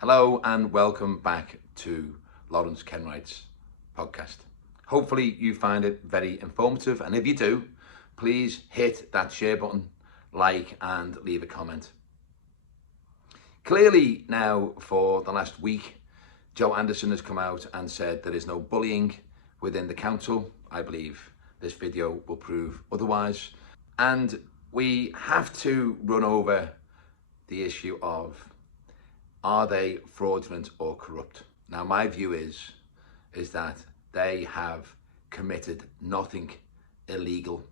Hello and welcome back to Lawrence Kenwright's podcast. Hopefully you find it very informative, and if you do, please hit that share button, like and leave a comment. Clearly now for the last week, Joe Anderson has come out and said there is no bullying within the council. I believe this video will prove otherwise. And we have to run over the issue of, are they fraudulent or corrupt? Now, my view is that they have committed nothing illegal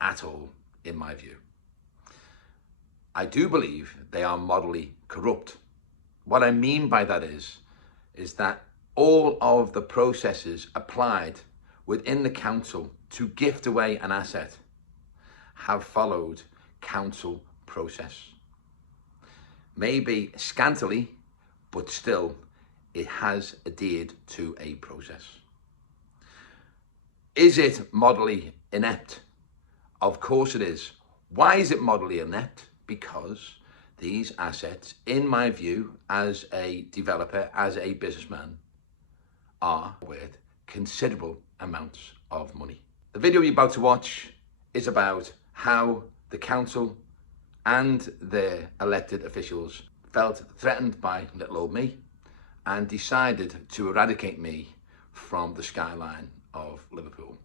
at all, in my view. I do believe they are morally corrupt. What I mean by that is that all of the processes applied within the council to gift away an asset have followed council process. Maybe scantily, but still it has adhered to a process. Is it morally inept? Of course it is. Why is it morally inept? Because these assets, in my view, as a developer, as a businessman, are worth considerable amounts of money. The video you're about to watch is about how the council and their elected officials felt threatened by little old me and decided to eradicate me from the skyline of Liverpool.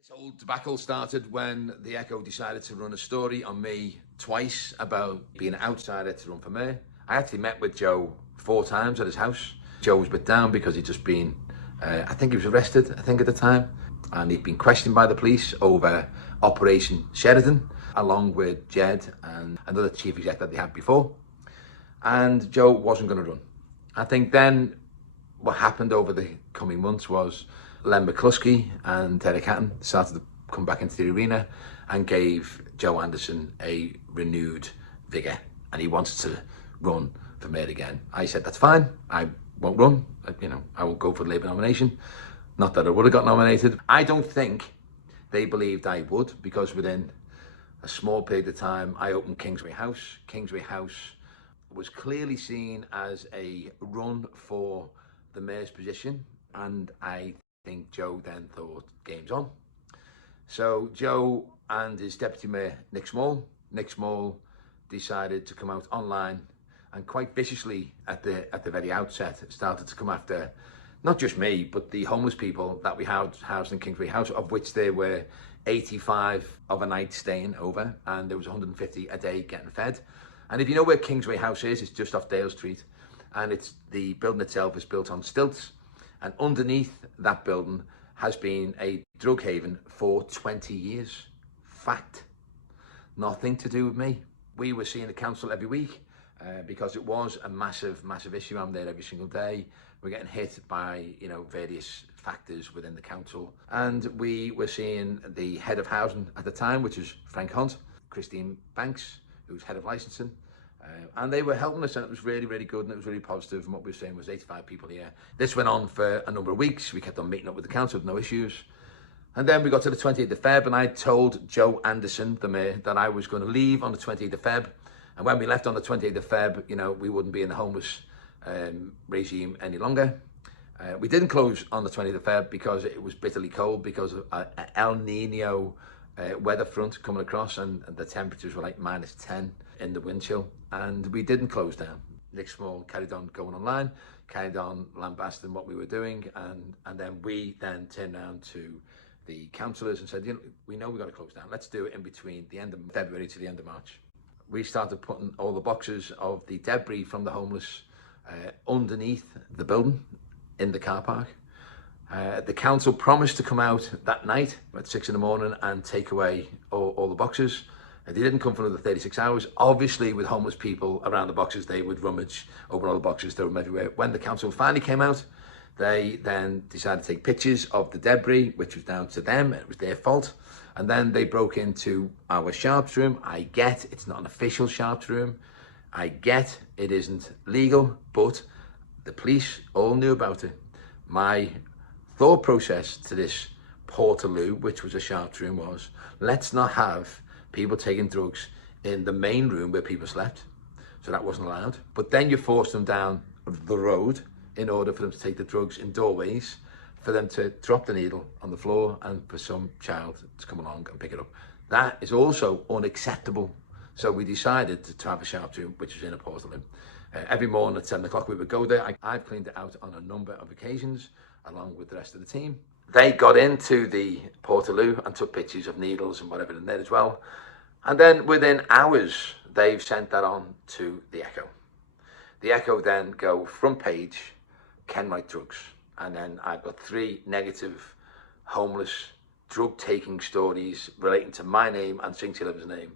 This old debacle started when the Echo decided to run a story on me twice about being an outsider to run for mayor. I actually met with Joe 4 times at his house. Joe was a bit down because he'd just been, I think he was arrested, at the time, and he'd been questioned by the police over Operation Sheridan, along with Jed and another chief exec that they had before. And Joe wasn't going to run. I think then what happened over the coming months was Len McCluskey and Derek Hatton started to come back into the arena and gave Joe Anderson a renewed vigour, and he wanted to run for mayor again. I said, that's fine, I won't run, I won't go for the Labour nomination. Not that I would have got nominated. I don't think they believed I would, because within a small period of time, I opened Kingsway House. Kingsway House was clearly seen as a run for the mayor's position, and I think Joe then thought, game's on. So Joe and his deputy mayor, Nick Small decided to come out online and quite viciously at the very outset started to come after not just me, but the homeless people that we housed in Kingsway House, of which there were 85 of a night staying over, and there was 150 a day getting fed. And if you know where Kingsway House is, it's just off Dale Street, and the building itself is built on stilts, and underneath that building has been a drug haven for 20 years. Fact. Nothing to do with me. We were seeing the council every week because it was a massive issue. I'm there every single day. We're getting hit by, various factors within the council. And we were seeing the head of housing at the time, which was Frank Hunt, Christine Banks, who's head of licensing. And they were helping us, and it was really, really good, and it was really positive. And what we were saying was 85 people here. This went on for a number of weeks. We kept on meeting up with the council with no issues. And then we got to the 28th of Feb, and I told Joe Anderson, the mayor, that I was going to leave on the 28th of Feb. And when we left on the 28th of Feb, we wouldn't be in the homeless regime any longer. We didn't close on the 20th of Feb because it was bitterly cold because of an El Nino weather front coming across, and the temperatures were like -10 in the wind chill, and we didn't close down. Nick Small carried on going online, carried on lambasting what we were doing, and then we turned around to the councillors and said, we know we've got to close down. Let's do it in between the end of February to the end of March. We started putting all the boxes of the debris from the homeless underneath the building in the car park. The council promised to come out that night at 6 in the morning and take away all the boxes. They didn't come for another 36 hours. Obviously, with homeless people around the boxes, they would rummage over all the boxes, throw them everywhere. When the council finally came out, they then decided to take pictures of the debris, which was down to them. It was their fault. And then they broke into our sharps room. I get it's not an official sharps room. I get it isn't legal, but the police all knew about it. My thought process to this Portaloo, which was a sharps room, was let's not have people taking drugs in the main room where people slept. so that wasn't allowed. But then you forced them down the road in order for them to take the drugs in doorways, for them to drop the needle on the floor and for some child to come along and pick it up. That is also unacceptable. So we decided to have a sharp room, which was in a portal. Every morning at 7 o'clock we would go there. I've cleaned it out on a number of occasions, along with the rest of the team. They got into the Portaloo and took pictures of needles and whatever in there as well. And then within hours, they've sent that on to the Echo. The Echo then go front page, Kenwright drugs. And then I've got 3 negative, homeless, drug-taking stories relating to my name and St. Liver's name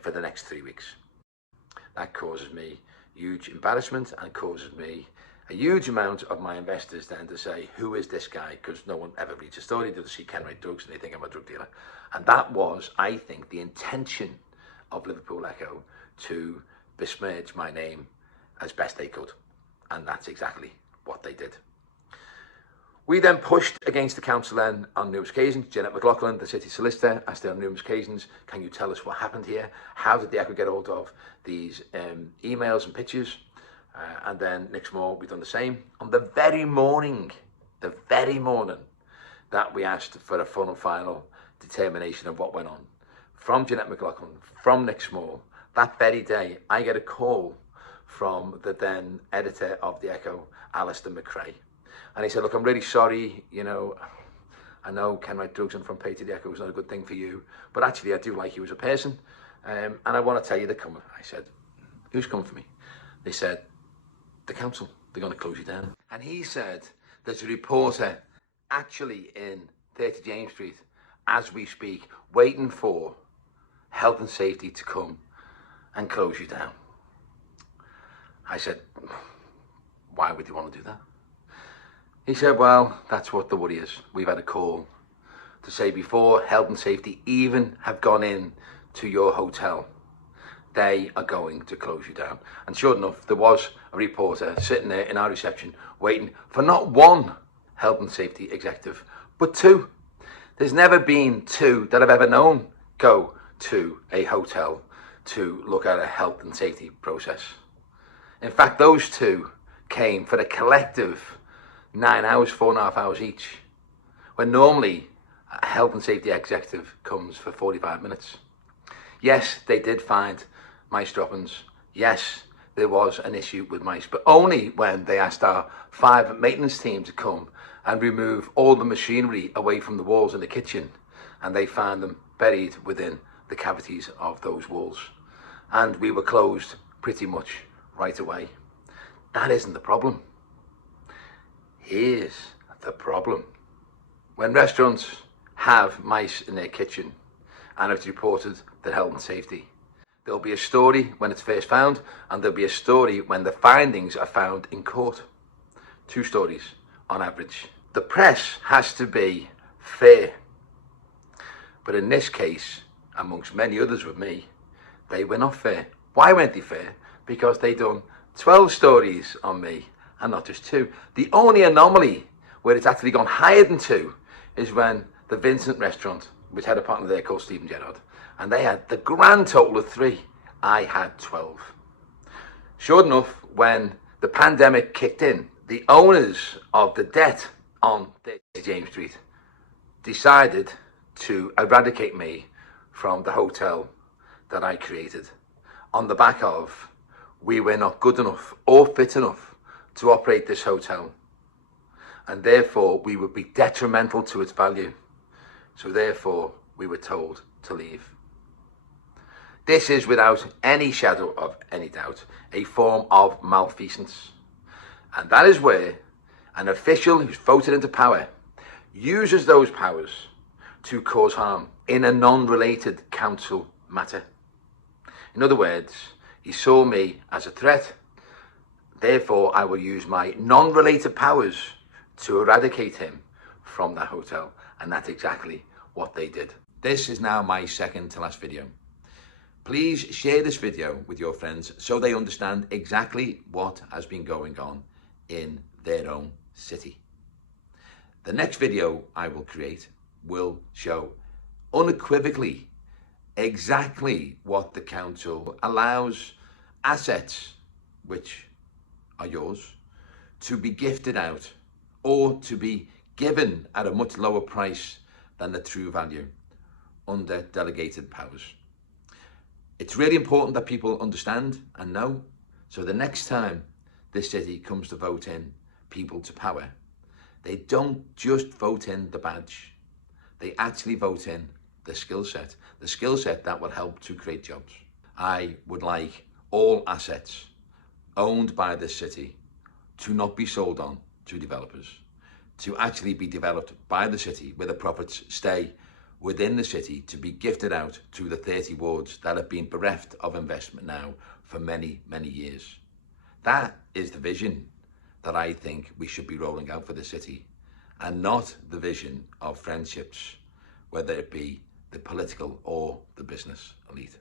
for the next 3 weeks. That causes me huge embarrassment and causes me a huge amount of my investors then to say, who is this guy? Because no one ever reads a story, they'll see Kenwright drugs and they think I'm a drug dealer. And that was, I think, the intention of Liverpool Echo to besmirch my name as best they could. And that's exactly what they did. We then pushed against the council then on numerous occasions. Janet McLaughlin, the city solicitor, asked her on numerous occasions, can you tell us what happened here? How did the Echo get hold of these emails and pictures? And then next morning, we've done the same. On the very morning that we asked for a full and final determination of what went on, from Janet McLaughlin, from Nick Small, that very day, I get a call from the then editor of the Echo, Alistair McRae. And he said, look, I'm really sorry, you know, I know Kenwright drugs and front page of the Echo is not a good thing for you, but actually I do like you as a person, and I want to tell you they're coming. I said, who's coming for me? They said, the council, they're going to close you down. And he said, there's a reporter actually in 30 James Street, as we speak, waiting for health and safety to come and close you down. I said, why would you want to do that? He said, well, that's what the worry is. We've had a call to say before health and safety even have gone in to your hotel, they are going to close you down. And sure enough, there was a reporter sitting there in our reception waiting for not one health and safety executive, but 2. There's never been 2 that I've ever known go to a hotel to look at a health and safety process. In fact, those 2 came for a collective 9 hours, 4.5 hours each, when normally a health and safety executive comes for 45 minutes. Yes, they did find mice droppings. Yes, there was an issue with mice, but only when they asked our 5 maintenance team to come and remove all the machinery away from the walls in the kitchen, and they found them buried within the cavities of those walls. And we were closed pretty much right away. That isn't the problem. Here's the problem. When restaurants have mice in their kitchen and it's reported that health and safety, there'll be a story when it's first found and there'll be a story when the findings are found in court. 2 stories on average. The press has to be fair. But in this case, amongst many others with me, they were not fair. Why weren't they fair? Because they done 12 stories on me and not just 2. The only anomaly where it's actually gone higher than 2 is when the Vincent restaurant, which had a partner there called Stephen Gerrard, and they had the grand total of 3. I had 12. Sure enough, when the pandemic kicked in, the owners of the debt on 30 James Street decided to eradicate me from the hotel that I created on the back of we were not good enough or fit enough to operate this hotel, and therefore we would be detrimental to its value. So therefore we were told to leave. This is, without any shadow of any doubt, a form of malfeasance. And that is where an official who's voted into power uses those powers to cause harm in a non-related council matter. In other words, he saw me as a threat. Therefore, I will use my non-related powers to eradicate him from that hotel. And that's exactly what they did. This is now my second to last video. Please share this video with your friends so they understand exactly what has been going on in their own city. The next video I will create will show unequivocally exactly what the council allows assets, which are yours, to be gifted out or to be given at a much lower price than the true value under delegated powers. It's really important that people understand and know, so the next time this city comes to vote in people to power, they don't just vote in the badge, they actually vote in the skill set that will help to create jobs. I would like all assets owned by this city to not be sold on to developers, to actually be developed by the city where the profits stay within the city, to be gifted out to the 30 wards that have been bereft of investment now for many, many years. That is the vision that I think we should be rolling out for the city, and not the vision of friendships, whether it be the political or the business elite.